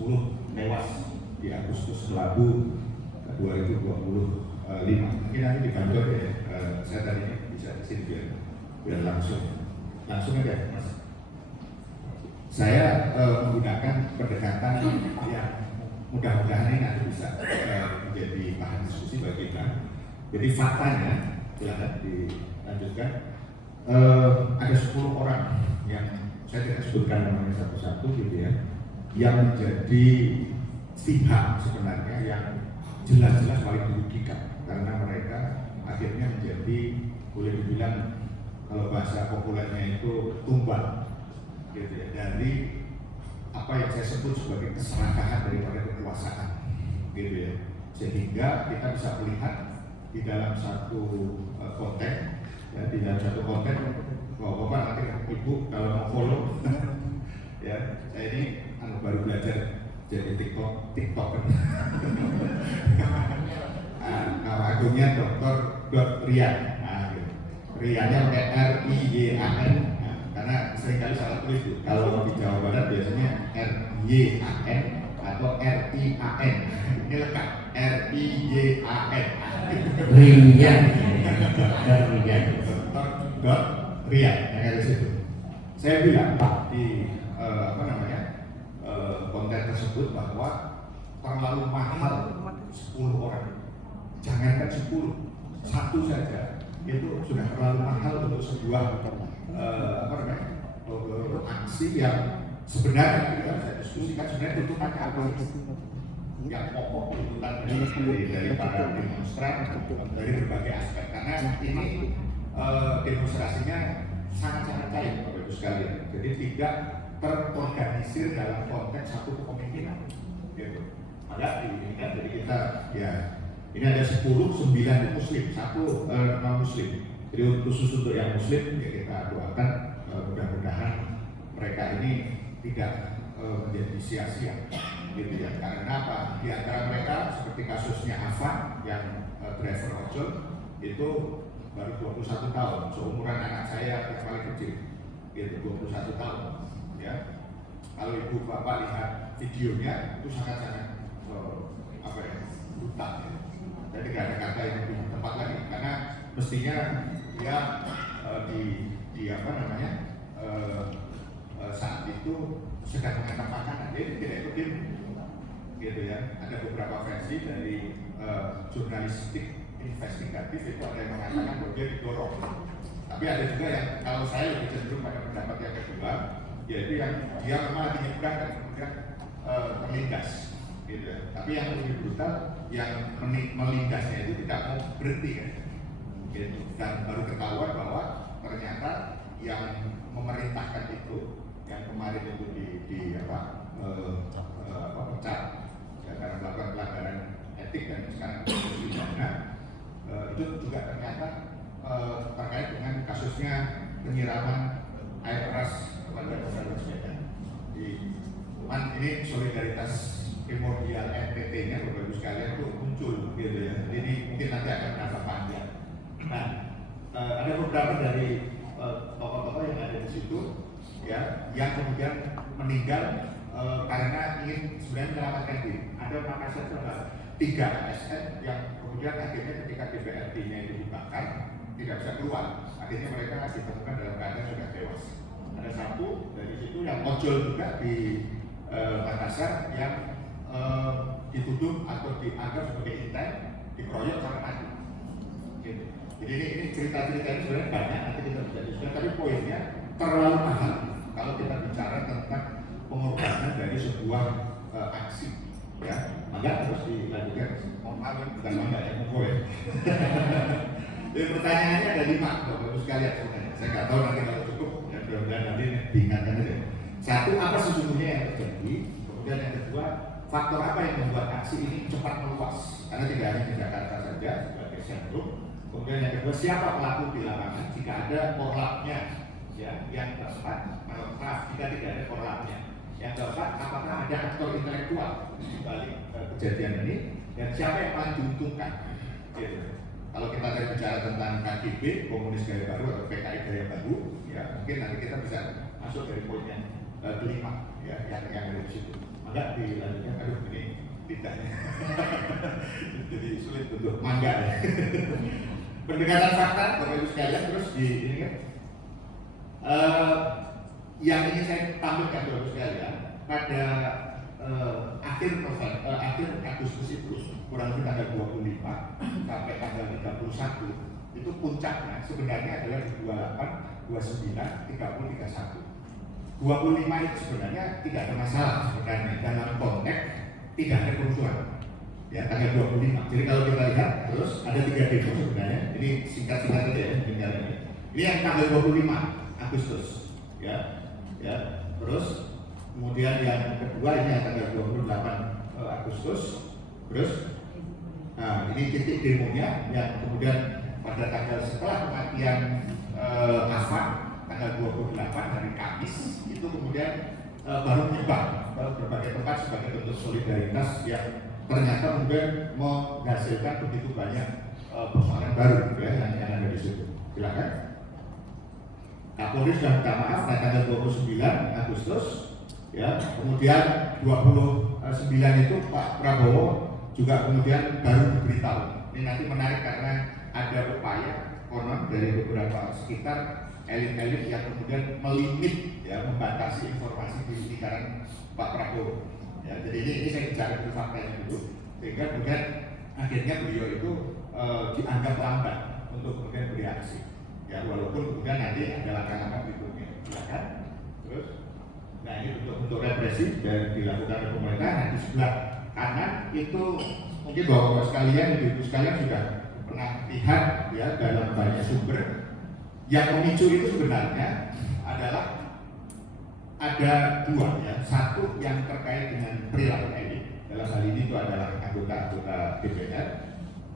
tewas di Agustus Labu 2025. Mungkin nanti di kantor ya, saya tadi bisa di sini biar langsung aja, Mas. Saya menggunakan pendekatan yang mudah-mudahan ini nanti bisa menjadi bahan diskusi bagi kita. Jadi faktanya, silakan dilanjutkan. Ada 10 orang yang saya tidak sebutkan namanya satu-satu gitu ya, yang menjadi pihak sebenarnya yang jelas-jelas paling dirugikan karena mereka akhirnya menjadi, boleh dibilang kalau bahasa populernya itu tumbal gitu ya, dari apa yang saya sebut sebagai keserakahan daripada kekuasaan gitu ya, sehingga kita bisa melihat di dalam satu konten ya, di dalam satu konten Bapak nanti Ibu kalau mau follow ya, saya ini baru belajar jadi TikToker. Nama akunnya Dr. Rian. Gitu. Riannya pakai R-I-Y-A-N, karena seringkali salah tulis itu. Kalau di Jawa Barat biasanya R-Y-A-N atau R-I-A-N. Ini lengkap R-I-Y-A-N. Rian. Dr. Rian yang ada di situ. Saya bilang di konten tersebut bahwa terlalu mahal 10 orang. Jangankan 10, satu saja itu sudah terlalu mahal untuk sebuah aksi yang sebenarnya kita bisa diskusikan sebenarnya tuntutannya apa, yang pokok tuntutan dari para demonstran dari berbagai aspek, karena ini demonstrasinya sangat-sangat cair Bapak Ibu sekalian, jadi tidak terorganisir dalam konteks satu kepemimpinan gitu. Maka ini kan jadi kita ya, ini ada 10, 9 muslim, 1 non muslim. Jadi khusus untuk yang muslim ya kita doakan mudah-mudahan mereka ini tidak menjadi sia-sia gitu ya. Karena apa? Di antara mereka seperti kasusnya Afan yang driver ojol itu baru 21 tahun, seumuran anak saya yang paling kecil gitu, 21 tahun ya. Kalau ibu bapak lihat videonya itu sangat-sangat brutal ya. Jadi tidak ada kata yang lebih tepat lagi, karena mestinya dia saat itu sedang mengantar makanan, jadi tidak ikut demo gitu ya. Ada beberapa versi dari jurnalistik investigatif itu ada yang mengatakan bahwa dia didorong, tapi ada juga yang kalau saya lebih cenderung pada pendapat yang kedua, yaitu yang dia memang lagi nyebrang dan kemudian melindas gitu ya. Tapi yang lebih brutal yang melindasnya itu tidak mau berhenti kan gitu. Dan baru ketahuan bahwa ternyata yang memerintahkan itu yang kemarin itu pecat ya, karena melakukan pelanggaran etik dan sekarang pidana itu juga ternyata terkait dengan kasusnya penyiraman air keras kepada pengendara sepeda. Ini solidaritas primordial NTT-nya Bapak Ibu sekalian itu muncul gitu ya. Jadi ini mungkin nanti akan menambah panjang. Nah, ada beberapa dari tokoh-tokoh yang ada di situ ya, yang kemudian meninggal karena ingin sebenarnya menyelamatkan diri. Ada Makassar 3 ASN yang kemudian akhirnya ketika DPRD-nya itu dibakar tidak bisa keluar. Akhirnya mereka ditemukan dalam keadaan sudah tewas. Ada 1 dari situ yang ojol juga di Makassar yang dituduh atau dianggap sebagai intel, dikeroyok sampai mati. Gitu. Jadi ini cerita-cerita ini sebenarnya banyak, nanti kita bisa diskusikan. Tapi poinnya terlalu mahal kalau kita bicara tentang pengorbanan dari sebuah aksi, ya. Maka terus dilanjutkan. Mohon maaf, bukan mangga ya, monggo ya. Jadi pertanyaannya ada 5, Bapak Ibu sekalian sebenarnya. Saya nggak tahu nanti kalau cukup, ya mudah-mudahan nanti diingatkan aja. 1, apa sesungguhnya yang terjadi? Kemudian yang kedua, faktor apa yang membuat aksi ini cepat meluas? Karena tidak hanya di Jakarta saja sebagai sentrum. Kemudian yang kedua, siapa pelaku di lapangan? Jika ada korlapnya, ya, yang keempat, maaf, jika tidak ada korlapnya. Yang keempat, apakah ada aktor intelektual di balik kejadian ini? Dan siapa yang paling diuntungkan? Gitu. Kalau kita tadi bicara tentang KGB, Komunis Gaya Baru atau PKI Gaya Baru, ya mungkin nanti kita bisa masuk dari poin yang kelima, ya, yang ada di situ. agak dilanjutkan, aduh ini lidahnya jadi sulit untuk mangga ya. Pendekatan fakta Bapak Ibu sekalian, terus di ini kan yang ingin saya tampilkan Bapak Ibu sekalian pada akhir Agustus itu kurang lebih tanggal 25 sampai tanggal 31 itu puncaknya sebenarnya adalah di 28, 29, 30, 31. 25 itu sebenarnya tidak ada masalah sebenarnya dalam konteks tidak ada kerusuhan. Ya, tanggal 25. Jadi kalau kita lihat terus ada 3 demo sebenarnya. Ini singkat-singkat aja ya ini. Ini yang tanggal 25 Agustus. Ya. Terus kemudian yang kedua ini yang tanggal 28 Agustus. Terus ini titik demonya yang kemudian pada tanggal setelah kematian Afan tanggal 28 hari Kamis itu kemudian baru menyebar ke berbagai tempat sebagai bentuk solidaritas yang ternyata kemudian menghasilkan begitu banyak persoalan baru ya, yang ada di situ. Silakan. Kapolri sudah minta maaf pada tanggal 29 Agustus ya, kemudian 29 itu Pak Prabowo juga kemudian baru diberitahu. Ini nanti menarik karena ada upaya konon dari beberapa sekitar elit-elit yang kemudian melimit ya, membatasi informasi di lingkaran Pak Prabowo. Ya, jadi ini saya bicara dulu faktanya dulu, sehingga kemudian akhirnya beliau itu dianggap lambat untuk kemudian bereaksi. Ya, walaupun kemudian nanti ada langkah-langkah berikutnya. Silakan. Terus, nah ini untuk represi dan dilakukan oleh pemerintah. Nah, di sebelah kanan itu mungkin bapak-bapak sekalian, ibu-ibu sekalian sudah pernah lihat ya dalam banyak sumber. Yang memicu itu sebenarnya adalah ada dua ya, satu yang terkait dengan perilaku elit, dalam hal ini itu adalah anggota DPR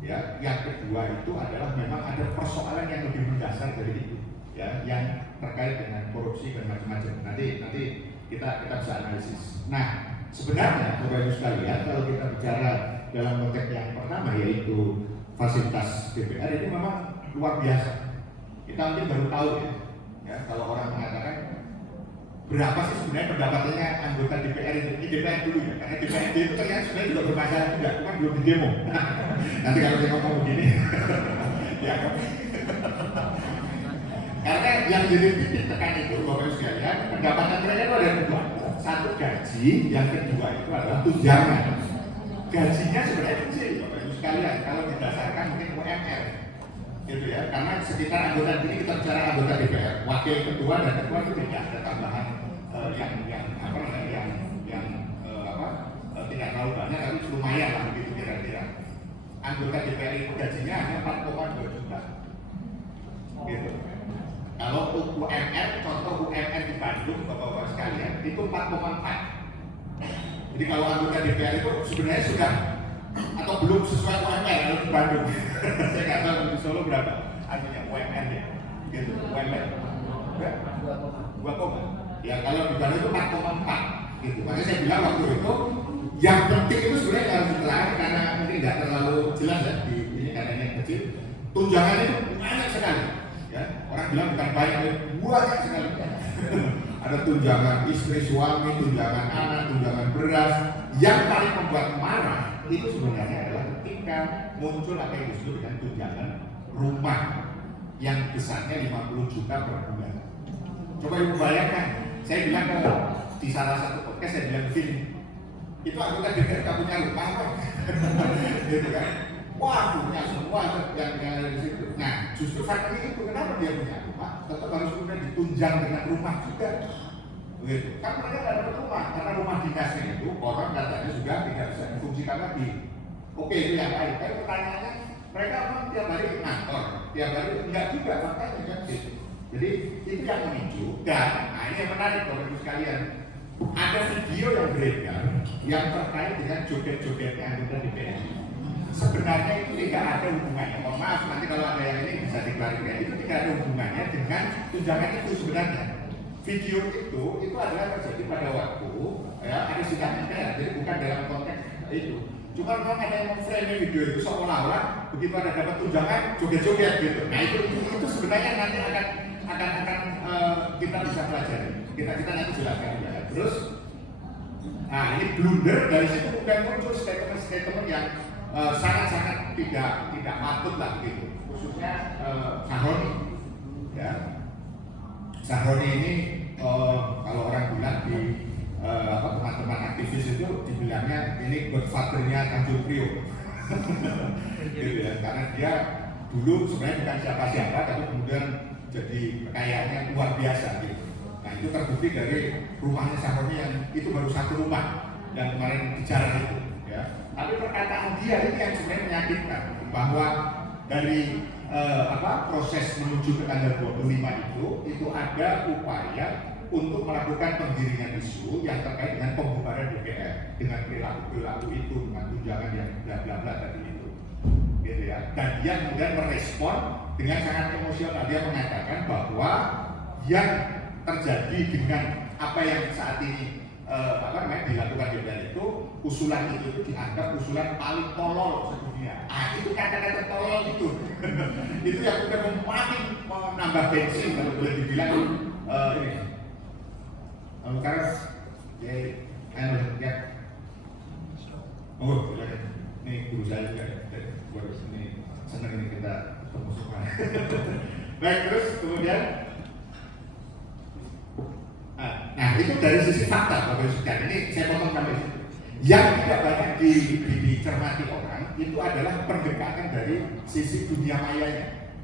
ya. Yang kedua itu adalah memang ada persoalan yang lebih mendasar dari itu ya, yang terkait dengan korupsi dan macam-macam. Nanti kita bisa analisis. Nah, sebenarnya Bapak Ibu sekalian, kalau kita bicara dalam konteks yang pertama yaitu fasilitas DPR ini memang luar biasa. Kita mungkin baru tahu ya, kalau orang mengatakan berapa sih sebenarnya pendapatannya anggota DPR itu. Ini DPR dulu ya, karena DPRD itu ternyata sebenarnya juga bermasalah juga, cuma belum di demo. Nanti kalau saya ngomong begini, ya karena yang jadi titik tekan itu Bapak Ibu sekalian, pendapatan mereka itu ada dua. Satu gaji, yang kedua itu adalah tunjangan. Gajinya sebenarnya kecil Bapak Ibu sekalian, kalau didasarkan mungkin UMR. Gitu ya, karena sekitar anggota ini kita bicara anggota DPR, wakil ketua dan ketua itu tidak ada tambahan tidak terlalu banyak, tapi lumayan lah begitu kira-kira. Anggota DPR itu gajinya hanya 4,2 juta. Gitu. Kalau UMR, contoh UMR di Bandung, bapak-bapak sekalian, itu 4,4. Jadi kalau anggota DPR itu sebenarnya sudah atau belum sesuai UMR kalau di Bandung. Saya nggak tahu di Solo berapa artinya UMR ya, gitu. UMR 2, ya kalau di Bandung itu 4,4 gitu. Makanya saya bilang waktu itu yang penting itu sebenarnya harus ditelah karena mungkin nggak terlalu jelas ya di ini karena ini kecil. Tunjangan itu banyak sekali ya, orang bilang bukan banyak sekali. Ada tunjangan istri suami, tunjangan anak, tunjangan beras. Yang paling membuat marah itu sebenarnya adalah ketika muncul apa yang disebut dengan tunjangan rumah yang besarnya 50 juta per bulan. Coba ibu bayangkan, saya bilang di salah satu podcast saya bilang begini, itu anggota DPR nggak punya rumah kok, gitu kan? Wah punya semua yang ada di situ. Nah justru faktanya itu kenapa dia punya rumah, tetap harus kemudian ditunjang dengan rumah juga. Begitu. Kan mereka tidak dapat rumah karena rumah dinasnya itu orang katanya juga tidak bisa difungsikan lagi. Oke itu yang baik. Tapi pertanyaannya mereka memang tiap hari ngantor, tiap hari enggak juga makanya negatif. Jadi itu yang memicu dan ini yang menarik Bapak Ibu sekalian. Ada video yang beredar yang terkait dengan joget-jogetnya anggota DPR. Sebenarnya itu tidak ada hubungannya. Mohon maaf nanti kalau ada yang ini bisa diklarifikasi. Itu tidak ada hubungannya dengan tunjangan itu sebenarnya. Video itu adalah terjadi pada waktu ya, ada sidang MPR, jadi bukan dalam konteks itu. Cuma memang ada yang memframe video itu seolah-olah begitu ada dapat tunjangan joget-joget gitu. Nah itu sebenarnya nanti akan kita bisa pelajari. Kita nanti jelaskan juga. Terus Nah ini blunder dari situ kemudian muncul statement-statement yang sangat-sangat tidak patut lah gitu, khususnya Sahroni. Ya, Sahroni ini kalau orang bilang di teman-teman aktivis itu dibilangnya ini godfather-nya Tanjung Priok. Gitu ya, karena dia dulu sebenarnya bukan siapa-siapa tapi kemudian jadi kekayaannya luar biasa gitu. Nah itu terbukti dari rumahnya Sahroni yang itu baru satu rumah yang kemarin bicara itu ya. Tapi perkataan dia ini yang sebenarnya menyakitkan bahwa dari proses menuju ke tanggal 25 itu ada upaya untuk melakukan penggiringan isu yang terkait dengan pembubaran DPR dengan perilaku itu, dengan tunjangan yang bla bla bla tadi itu, gitu ya. Dan dia kemudian merespon dengan sangat emosional. Dia mengatakan bahwa yang terjadi dengan apa yang saat ini dilakukan DPR itu, usulan itu dianggap usulan paling tolol sedunia. Itu kata-kata tolol itu. Itu yang sudah makin menambah bensin kalau boleh dibilang ini. Kalau sekarang ya. Oh, silakan. Ini guru saya juga. Ini senang ini kita ketemu semua. Baik, terus kemudian nah itu dari sisi fakta Bapak Ibu sekalian. Ini saya potong sampai situ. Yang tidak banyak dicermati orang itu adalah pendekatan dari sisi dunia mayanya.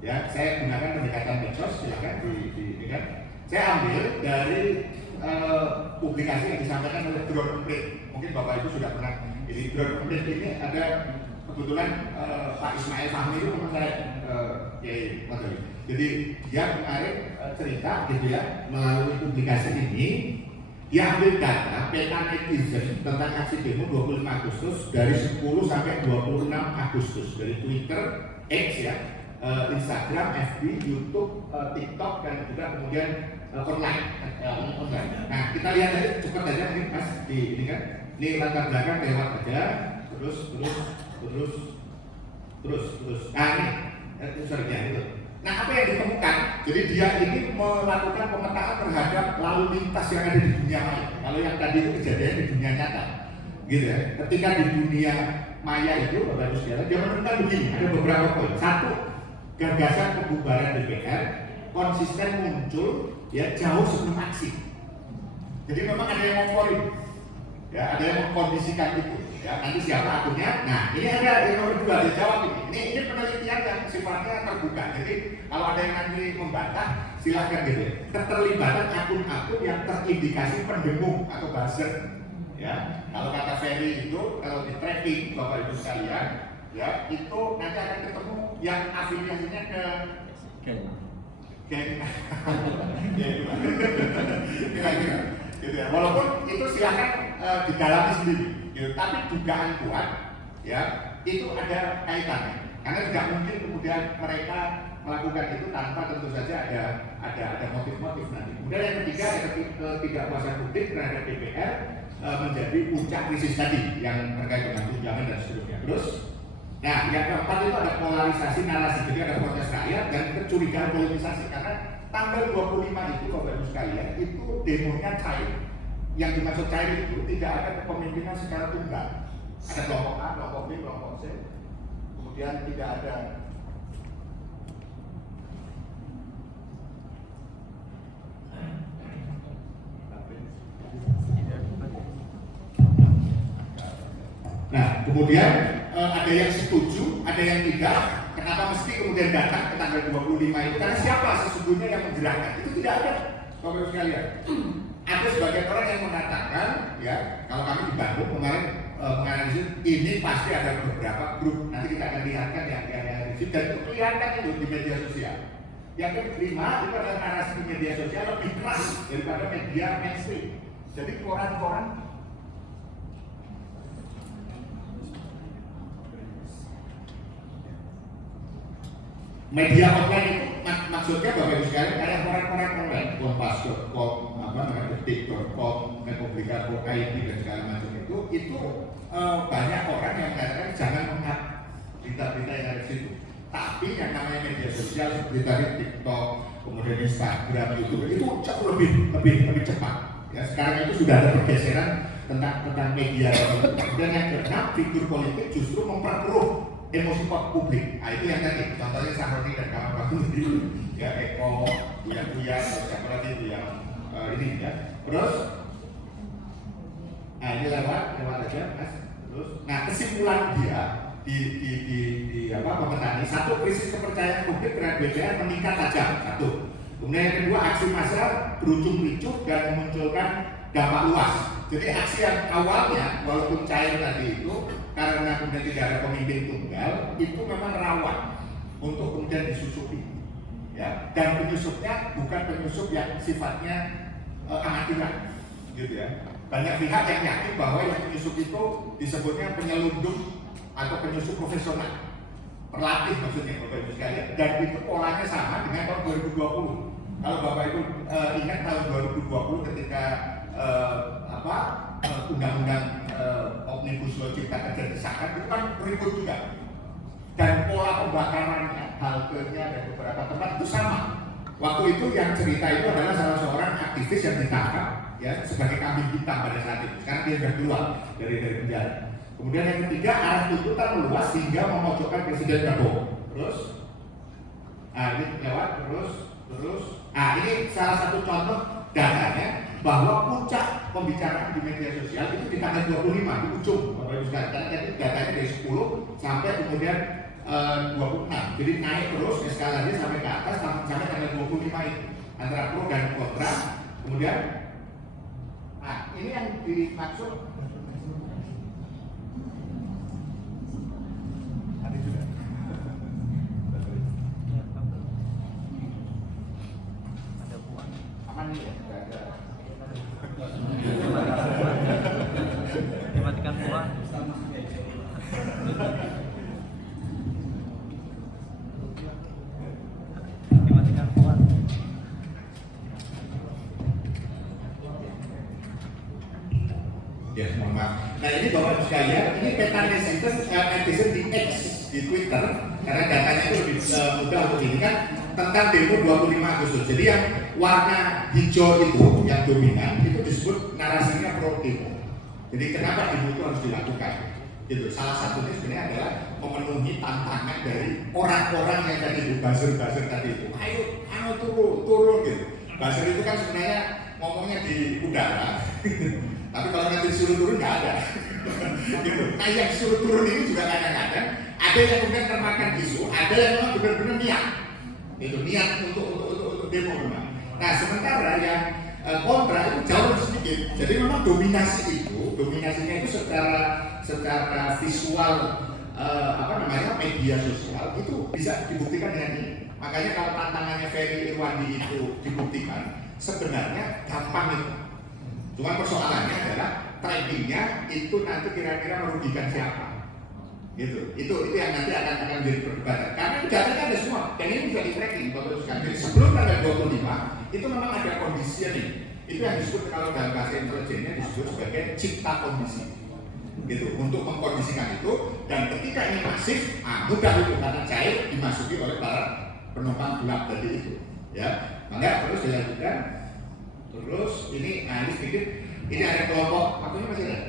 Ya, saya gunakan pendekatan medsos, silakan kan. Saya ambil dari publikasi yang disampaikan oleh Drone Emprit. Mungkin Bapak Ibu sudah pernah. Jadi Drone Emprit ini ada kebetulan Pak Ismail Fahmi itu teman saya, jadi dia kemarin cerita gitu ya, melalui publikasi ini dia ambil data peta netizen tentang aksi demo 25 Agustus dari 10 sampai 26 Agustus dari Twitter, X ya, Instagram, FB, YouTube, TikTok dan juga kemudian online. Nah kita lihat aja cepat aja nih Mas ini kan, ini latar belakang lewat aja, terus. Nah ini sorry ya itu. Nah apa yang ditemukan? Jadi dia ini melakukan pemetaan terhadap lalu lintas yang ada di dunia maya. Kalau yang tadi itu kejadian di dunia nyata, gitu ya. Ketika di dunia maya itu, Bapak Ibu sekalian, dia menemukan begini, ada beberapa poin. Satu, gagasan pembubaran DPR konsisten muncul ya jauh sebelum aksi. Jadi memang ada yang ngomporin, ya ada yang mengkondisikan itu. Ya, nanti siapa akunnya? Nah, ini ada yang nomor 2 dijawab ini. Ini penelitian yang sifatnya terbuka. Jadi kalau ada yang nanti membantah, silahkan gitu. Keterlibatan akun-akun yang terindikasi pendengung atau buzzer. Ya, kalau kata Ferry itu kalau di tracking Bapak Ibu sekalian, ya itu nanti akan ketemu yang afiliasinya ke geng. Kira-kira. Gitu ya. Walaupun itu silahkan didalami sendiri. Gitu. Tapi dugaan kuat ya itu ada kaitannya karena tidak mungkin kemudian mereka melakukan itu tanpa tentu saja ada motif-motif nanti. Kemudian yang ketiga ada ketidakpuasan publik terhadap DPR menjadi puncak krisis tadi yang terkait dengan tunjangan dan seterusnya. Terus, nah yang keempat itu ada polarisasi narasi, jadi ada protes rakyat dan kecurigaan politisasi karena tanggal 25 itu Bapak Ibu sekalian itu demonya cair. Yang dimaksud cair itu tidak ada kepemimpinan secara tunggal. Ada kelompok A, kelompok B, kelompok C. Kemudian tidak ada nah, kemudian ada yang setuju, ada yang tidak. Kenapa mesti kemudian datang ke tanggal 25 itu? Karena siapa sesungguhnya yang menggerakkan? Itu tidak ada, Bapak Ibu sekalian. Ada sebagian orang yang mengatakan, ya, kalau kami di Bandung kemarin menganalisis ini pasti ada beberapa grup. Nanti kita akan lihatkan yang analisis dan itu kelihatan itu di media sosial. Yang kelima itu adalah narasi di media sosial lebih keras daripada media mainstream. Jadi koran-koran media online itu maksudnya Bapak Ibu sekalian kayak koran-koran online, kompas.com, detik.com, republika.id dan segala macam itu banyak orang yang mengatakan jangan mengangkat berita-berita yang ada di situ. Tapi yang namanya media sosial seperti tadi TikTok, kemudian Instagram, YouTube itu jauh lebih cepat. Ya, sekarang itu sudah ada pergeseran tentang media. Dan yang keenam, figur politik justru memperkeruh emosi publik. Nah, itu yang tadi, contohnya Sahroni dan kawan-kawan tadi, ya Eko, Buya, siapa lagi itu yang ini ya. Terus, nah ini lewat aja, Mas. Terus, nah kesimpulan dia di pemetaan ini, satu, krisis kepercayaan publik terhadap DPR meningkat tajam, satu. Kemudian yang kedua, aksi massa berujung ricuh dan memunculkan dampak luas. Jadi aksi yang awalnya walaupun cair tadi itu karena kemudian tidak ada pemimpin tunggal, itu memang rawan untuk kemudian disusupi, ya. Dan penyusupnya bukan penyusup yang sifatnya amatiran, gitu ya. Banyak pihak yang yakin bahwa yang penyusup itu disebutnya penyelundup atau penyusup profesional, perlatih maksudnya Bapak Ibu sekalian. Dan itu polanya sama dengan tahun 2020. Kalau Bapak Ibu ingat tahun 2020 ketika undang-undang Omnibus Law Cipta Kerja disahkan, itu kan ribut juga. Dan pola pembakarannya, haltenya dan beberapa tempat itu sama. Waktu itu yang cerita itu adalah salah seorang aktivis yang ditangkap ya sebagai kambing hitam pada saat itu. Sekarang dia sudah keluar dari penjara. Kemudian yang ketiga, arah tuntutan meluas hingga memojokkan Presiden Prabowo. Terus, ini lewat terus. Nah ini salah satu contoh datanya bahwa puncak pembicaraan di media sosial itu di tanggal 25 di ujung Bapak Ibu sekalian. Karena tadi datanya dari 10 sampai kemudian 26. Jadi naik terus eskalasi sampai ke atas sampai tanggal 25 itu antara pro dan kontra. Kemudian, nah ini yang dimaksud. Aman ya, nggak ada. Dimatikan pula. Dimatikan pula. Ya, mohon maaf. Nah ini Bapak Ibu sekalian, ini peta netizen di X di Twitter, karena datanya itu lebih mudah untuk ini kan tentang demo 25 Agustus. Jadi yang warna hijau itu yang dominan itu disebut narasinya pro demo. Jadi kenapa demo itu harus dilakukan? Gitu. Salah satunya sebenarnya adalah memenuhi tantangan dari orang-orang yang tadi itu buzzer tadi itu. Ayo turun gitu. Buzzer itu kan sebenarnya ngomongnya di udara. Tapi kalau nanti disuruh turun nggak ada. Gitu. Nah yang disuruh turun ini juga kadang-kadang ada yang kemudian termakan isu, ada yang memang benar-benar niat. Itu niat untuk demo memang. Nah sementara yang kontra itu jauh lebih sedikit. Jadi memang dominasinya itu secara visual media sosial itu bisa dibuktikan dengan ini. Makanya kalau tantangannya Ferry Irwandi itu dibuktikan, sebenarnya gampang itu. Cuma persoalannya adalah tradingnya itu nanti kira-kira merugikan siapa. Gitu. Itu yang nanti akan menjadi perdebatan. Karena itu datanya ada semua, dan ini bisa di-tracking Bapak Ibu sekalian. Jadi sebelum tanggal 25 itu memang ada kondisi nih. Itu yang disebut kalau dalam bahasa intelijennya disebut sebagai cipta kondisi. Gitu, untuk mengkondisikan itu, dan ketika ini masif, mudah itu karena cair dimasuki oleh para penumpang gelap tadi itu. Ya, maka terus dilanjutkan. Terus ini sedikit, ini ada kelompok, waktunya masih ada.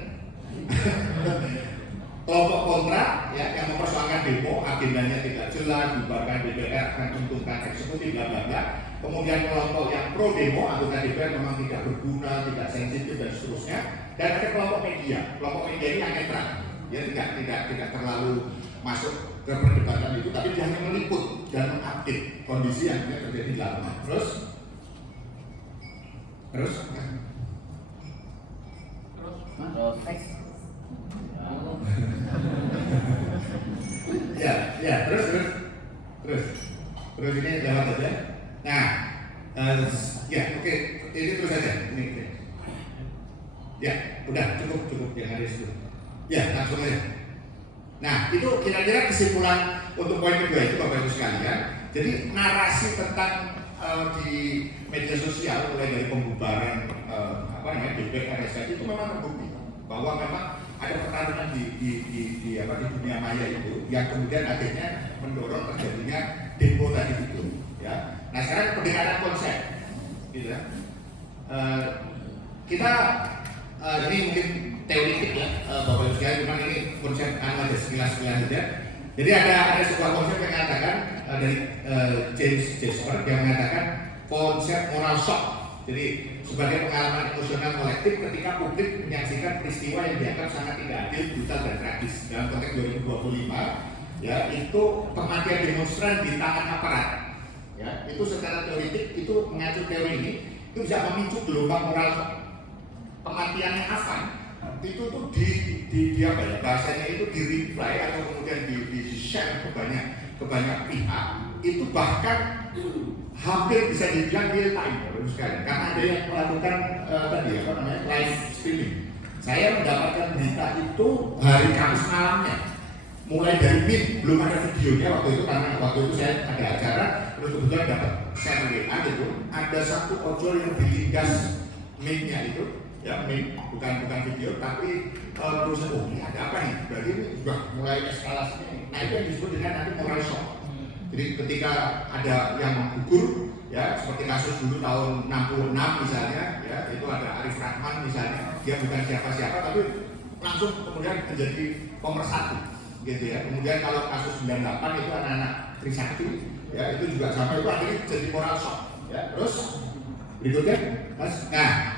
Kelompok kontra ya, yang mempersoalkan demo, agendanya tidak jelas, bubarkan DPR akan untungkan eksekutif, bla bla bla. Kemudian kelompok yang pro demo, anggota DPR memang tidak berguna, tidak sensitif dan seterusnya. Dan ada kelompok media ini yang netral, ya tidak terlalu masuk ke perdebatan itu, tapi dia hanya meliput dan mengupdate kondisi yang terjadi di lapangan. Terus terus ini lewat aja. Nah, oke, ini terus aja. Ini. Ya, udah cukup yang ada itu. Ya, langsung aja. Nah, itu kira-kira kesimpulan untuk poin kedua itu Bapak Ibu sekalian. Jadi narasi tentang di media sosial mulai dari pembubaran DPR itu memang terbukti bahwa memang ada pertarungan di dunia maya itu yang kemudian akhirnya mendorong terjadinya demo tadi itu. Ya. Nah sekarang pendekatan konsep, gitu ya. Kita ini mungkin teoritik ya, Bapak Ibu sekalian, cuman ini konsep aja sekilas saja. Jadi ada sebuah konsep yang mengatakan dari James Jasper yang mengatakan konsep moral shock. Jadi sebagai pengalaman emosional kolektif ketika publik menyaksikan peristiwa yang dianggap sangat tidak adil, brutal dan tragis. Dalam konteks 2025, ya itu kematian demonstran di tangan aparat. Ya, itu secara teoritik itu mengacu teori ini itu bisa memicu gelombang moral shock. Kematiannya Afan itu tuh di apa ya bahasanya itu di reply atau kemudian di share ke banyak pihak itu bahkan hampir bisa dibilang real time sekali karena ada yang melakukan tadi apa namanya live streaming. Saya mendapatkan berita itu hari Kamis malamnya, mulai dari min belum ada videonya waktu itu karena waktu itu saya ada acara terus kebetulan dapat share WA gitu ada satu ojol yang dilindas min-nya itu ya min bukan video tapi terus ini ada apa nih berarti ini sudah mulai eskalasinya. Nah itu yang disebut dengan nanti moral shock. Jadi ketika ada yang gugur ya seperti kasus dulu tahun 66 misalnya ya itu ada Arif Rahman misalnya dia bukan siapa-siapa tapi langsung kemudian menjadi pemersatu gitu ya. Kemudian kalau kasus 98 itu anak-anak Trisakti ya itu juga sampai itu akhirnya jadi moral shock ya. Terus berikutnya mas, nah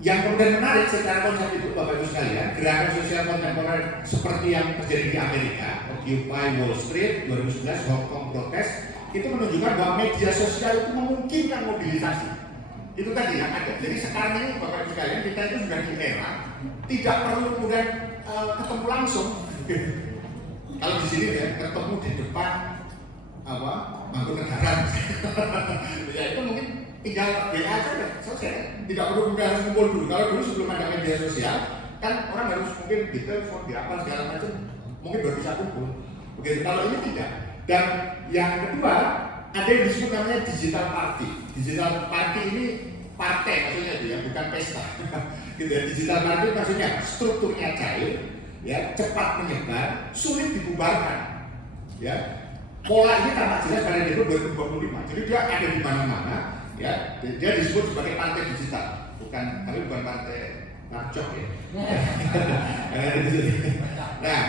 yang kemudian menarik secara konsep itu Bapak Ibu sekalian, gerakan sosial kontemporer seperti yang terjadi di Amerika, Occupy Wall Street 2011, Hong Kong Protest, itu menunjukkan bahwa media sosial itu memungkinkan mobilisasi. Itu tadi yang ada. Jadi sekarang ini Bapak Ibu sekalian kita itu sudah di era tidak perlu kemudian ketemu langsung. Kalau di sini ya ketemu di depan apa Mangkunegaran, ya itu mungkin tinggal WA aja selesai, tidak perlu kemudian harus kumpul dulu. Kalau dulu sebelum ada media sosial kan orang harus mungkin di telepon, di apa segala macam, mungkin baru bisa kumpul. Begitu kalau ini tidak. Dan yang kedua ada yang disebut namanya digital party. Digital party ini partai maksudnya itu ya, bukan pesta. Gitu ya. Digital party maksudnya strukturnya cair, ya cepat menyebar, sulit dibubarkan. Ya pola ini tampak jelas pada tahun 2025. Jadi dia ada di mana-mana. Ya, dia disebut sebagai partai digital, tapi bukan partai narcok ya. Nah,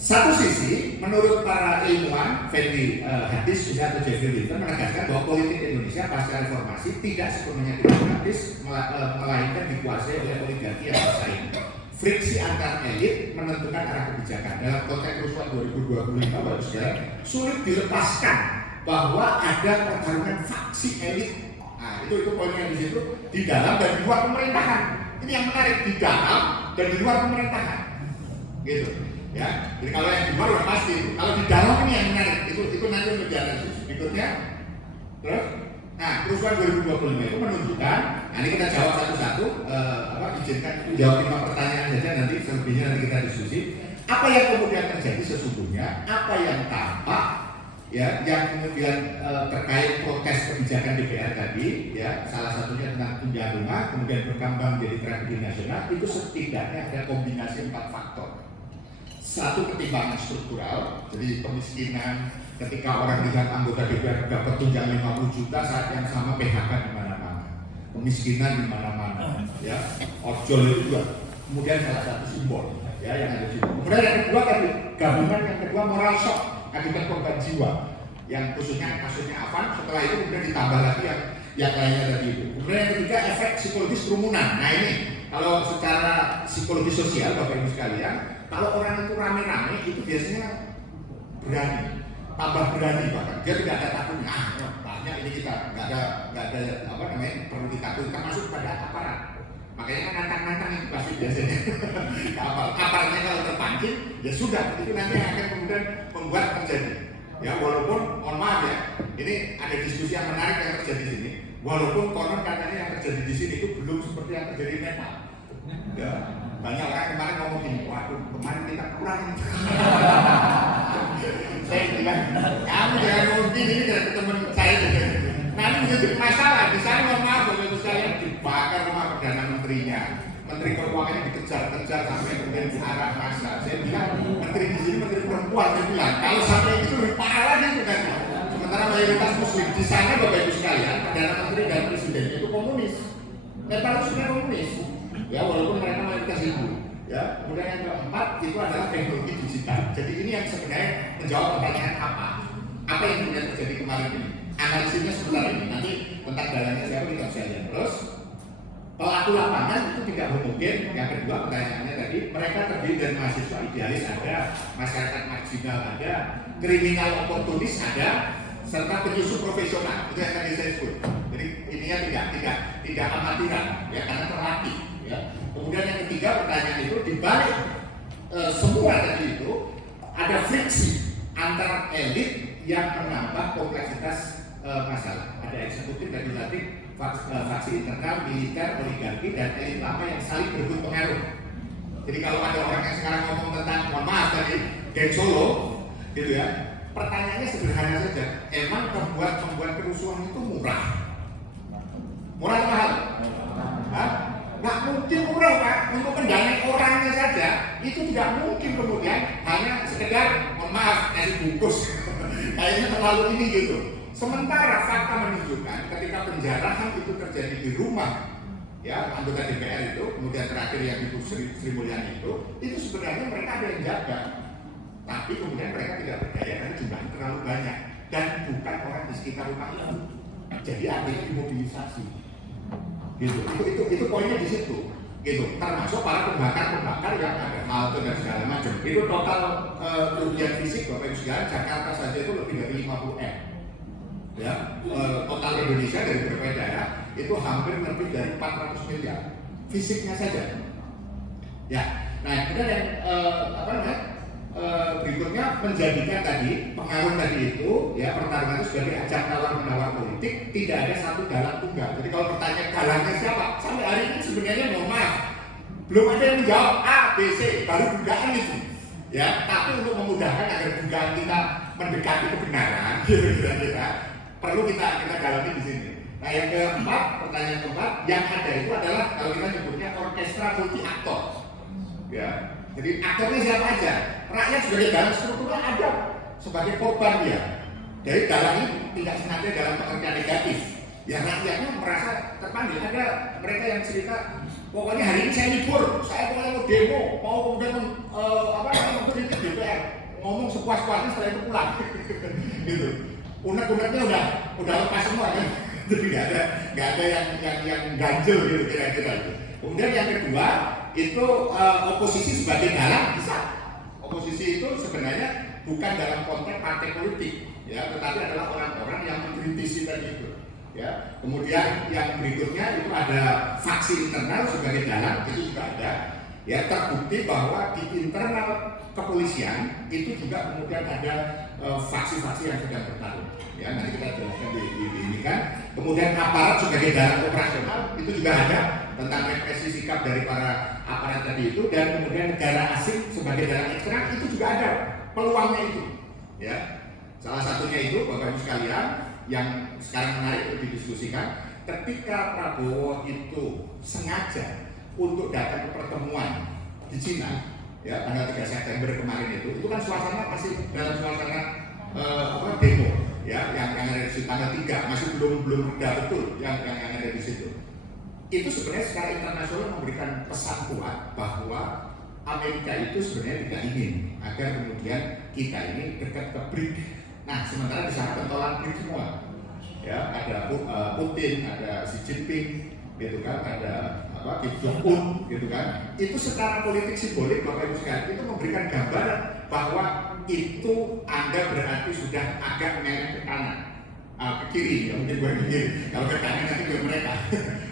satu sisi, menurut para ilmuwan, Fendi Hadis atau Jeffrey Winter menegaskan bahwa politik Indonesia pasca reformasi tidak sepenuhnya demokratis, melainkan dikuasai oleh oligarki yang bersaing. Friksi antar elit menentukan arah kebijakan. Dalam konteks kerusuhan 2025, sulit dilepaskan bahwa ada pertarungan faksi elit. Nah, itu poinnya di situ di dalam dan di luar pemerintahan. Ini yang menarik di dalam dan di luar pemerintahan. Gitu. Ya. Jadi kalau yang di luar udah pasti. Kalau di dalam ini yang menarik. Itu nanti menjadi berikutnya. Terus, nah, kerusuhan 2025 itu menunjukkan. Nah, ini kita jawab satu-satu. Izinkan jawab 5 pertanyaan saja nanti selebihnya nanti kita diskusi. Apa yang kemudian terjadi sesungguhnya? Apa yang tampak? Ya, yang kemudian terkait protes kebijakan DPR tadi, ya salah satunya tentang tunjangan rumah, kemudian berkembang menjadi tragedi nasional, itu setidaknya ada kombinasi 4 faktor. Satu, ketimpangan struktural, jadi kemiskinan, ketika orang lihat anggota DPR dapat tunjangan 50 juta saat yang sama PHK di mana-mana, kemiskinan di mana-mana, ya ojol itu juga. Kemudian salah satu simbol, ya yang ada di situ. Kemudian yang kedua tadi, gabungan yang kedua moral shock akibat korban jiwa yang khususnya kasusnya Afan, setelah itu kemudian ditambah lagi yang lainnya tadi itu. Kemudian yang ketiga efek psikologis kerumunan. Nah ini kalau secara psikologi sosial Bapak Ibu sekalian, kalau orang itu rame-rame itu biasanya berani, tambah berani bahkan dia tidak ada takutnya. Banyak ini kita nggak ada apa namanya perlu ditakut termasuk pada aparat. Makanya kan nantang-nantang itu pasti biasanya aparatnya kalau terpancing ya sudah itu nanti akan kemudian membuat terjadi. Ya walaupun mohon maaf ya, ini ada diskusi yang menarik yang terjadi di sini. Walaupun konon katanya yang terjadi di sini itu belum seperti yang terjadi di Nepal. Ya banyak orang kemarin ngomong gini, waduh kemarin kita kurang. Saya bilang, kamu jangan ngomong gini dari teman saya. Nanti menjadi masalah. Di sana mohon maaf Bapak Ibu sekalian dibakar rumah Perdana Menterinya. Menteri Keuangannya dikejar-kejar sampai kemudian diarah massa. Saya bilang menteri di sini menteri perempuan. Saya bilang kalau sampai itu lebih parah lagi itu kan. Sementara mayoritas Muslim di sana Bapak Ibu sekalian Perdana Menteri dan Presiden itu komunis. Nepal itu sebenarnya komunis. Ya walaupun mereka mayoritas Hindu. Ya, kemudian yang keempat itu adalah teknologi digital. Jadi ini yang sebenarnya menjawab pertanyaan apa yang kemudian terjadi kemarin ini. Analisisnya sebentar ini, nanti tentang dalangnya siapa kita bisa lihat. Terus pelaku lapangan itu tidak mungkin. Yang kedua pertanyaannya tadi, mereka terdiri dari mahasiswa idealis ada, masyarakat marginal ada, kriminal oportunis ada, serta penyusup profesional. Itu yang tadi saya sebut. Jadi ininya tidak amatiran, ya, karena terlatih. Ya. Kemudian yang ketiga pertanyaan itu dibalik semua tadi itu ada friksi antar elit yang menambah kompleksitas masalah. Ada eksekutif, legislatif, faksi internal, militer, oligarki, dan elit lama yang saling berebut pengaruh. Jadi kalau ada orang yang sekarang ngomong tentang, mohon maaf tadi, geng Solo, gitu ya, pertanyaannya sederhana saja. Emang pembuat kerusuhan itu murah? Murah atau mahal? Hah? Nggak mungkin murah, Pak. Untuk mendanai orangnya saja, itu tidak mungkin kemudian hanya sekedar, mohon maaf, kasih bungkus. Kayaknya terlalu ini gitu. Sementara fakta menunjukkan ketika penjarahan itu terjadi di rumah, ya, anggota DPR itu, kemudian terakhir yang itu Sri Mulyani itu sebenarnya mereka ada yang jaga. Tapi kemudian mereka tidak berdaya karena jumlahnya terlalu banyak dan bukan orang di sekitar rumah itu. Jadi artinya dimobilisasi. Gitu. Itu poinnya di situ. Gitu. Termasuk para pembakar yang ada halte dan segala macam. Itu total kerugian fisik Bapak Ibu sekalian Jakarta saja itu lebih dari 50 M. Ya, total Indonesia dari berbagai daerah itu hampir lebih dari 400 miliar fisiknya saja. Ya, nah kemudian yang berikutnya menjadikan tadi pengaruh tadi itu, ya, pertarungan itu sebagai ajang tawar menawar politik, tidak ada satu dalang tunggal. Jadi kalau pertanyaan dalangnya siapa, sampai hari ini sebenarnya mohon maaf belum ada yang menjawab A, B, C, baru dugaan itu. Ya, tapi untuk memudahkan agar dugaan kita mendekati kebenaran, kira-kira perlu kita dalami di sini. Nah, yang keempat, pertanyaan keempat, yang ada itu adalah kalau kita nyebutnya orkestra multi aktor. Ya, jadi aktornya siapa aja? Rakyat sebagai dalang struktural ada sebagai korban dia. Jadi dalang ini tidak sengaja dalam pengertian negatif. Ya, rakyatnya merasa terpanggil. Ada mereka yang cerita, pokoknya hari ini saya libur, saya pokoknya mau demo, mau kemudian mengkritik DPR, ngomong sepuas-puasnya setelah itu pulang. Gitu. Unek-uneknya udah lepas semua kan. Jadi nggak ada yang ganjel gitu kira-kira itu. Kemudian yang kedua itu oposisi sebagai dalang bisa. Oposisi itu sebenarnya bukan dalam konteks partai politik, ya, tetapi adalah orang-orang yang mengkritisi tadi itu. Ya. Kemudian yang berikutnya itu ada faksi internal sebagai dalang, itu juga ada. Ya, terbukti bahwa di internal kepolisian itu juga kemudian ada faksi-faksi yang sedang bertarung. Ya, nanti kita jelaskan di ini kan. Kemudian aparat sebagai dalang operasional itu juga ada tentang represi sikap dari para aparat tadi itu, dan kemudian negara asing sebagai dalang eksternal itu juga ada peluangnya itu. Ya, salah satunya itu Bapak Ibu sekalian yang sekarang menarik untuk didiskusikan, ketika Prabowo itu sengaja untuk datang ke pertemuan di Cina, ya, tanggal 3 September kemarin itu kan suasana masih dalam suasana demo, ya, yang ada di situ tanggal 3 masih belum reda betul yang ada di situ. Itu sebenarnya secara internasional memberikan pesan kuat bahwa Amerika itu sebenarnya tidak ingin agar kemudian kita ini dekat ke BRIC. Nah, sementara di sana pentolan BRIC semua, ya, ada Putin, ada Xi Jinping, gitu kan, ada Kim Jong Un, gitu kan. Itu secara politik simbolik Bapak Ibu sekalian itu memberikan gambaran bahwa itu Anda berarti sudah agak menengah ke kanan, ke kiri, ya, mungkin bukan ke kiri. Kalau ke kanan nanti ke mereka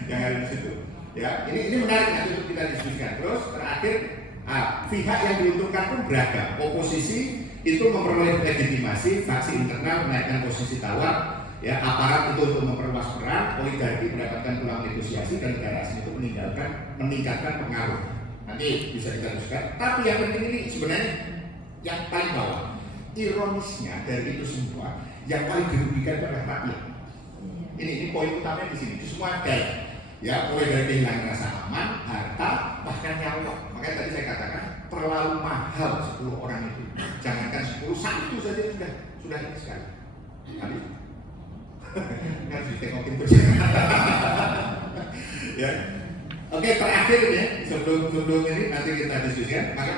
yang ada di situ. Ya, ini menarik nanti untuk kita diskusikan. Terus terakhir, pihak yang diuntungkan pun beragam. Oposisi itu memperoleh legitimasi, faksi internal menaikkan posisi tawar. Ya, aparat itu untuk memperluas peran, oligarki mendapatkan peluang negosiasi, dan negara asing itu meningkatkan pengaruh. Nanti bisa kita teruskan. Tapi yang penting ini sebenarnya yang paling bawah. Ironisnya dari itu semua, yang paling dirugikan adalah rakyat. Ini poin utamanya di sini. Di semua ada, ya, mulai dari kehilangan rasa aman, harta, bahkan nyawa. Makanya tadi saya katakan terlalu mahal 10 orang itu. Jangankan 10, 1 saja sudah ini sekali. Kali harus ditengokin terus. Ya, Oke, terakhir ini sebelum ini nanti kita diskusikan, maka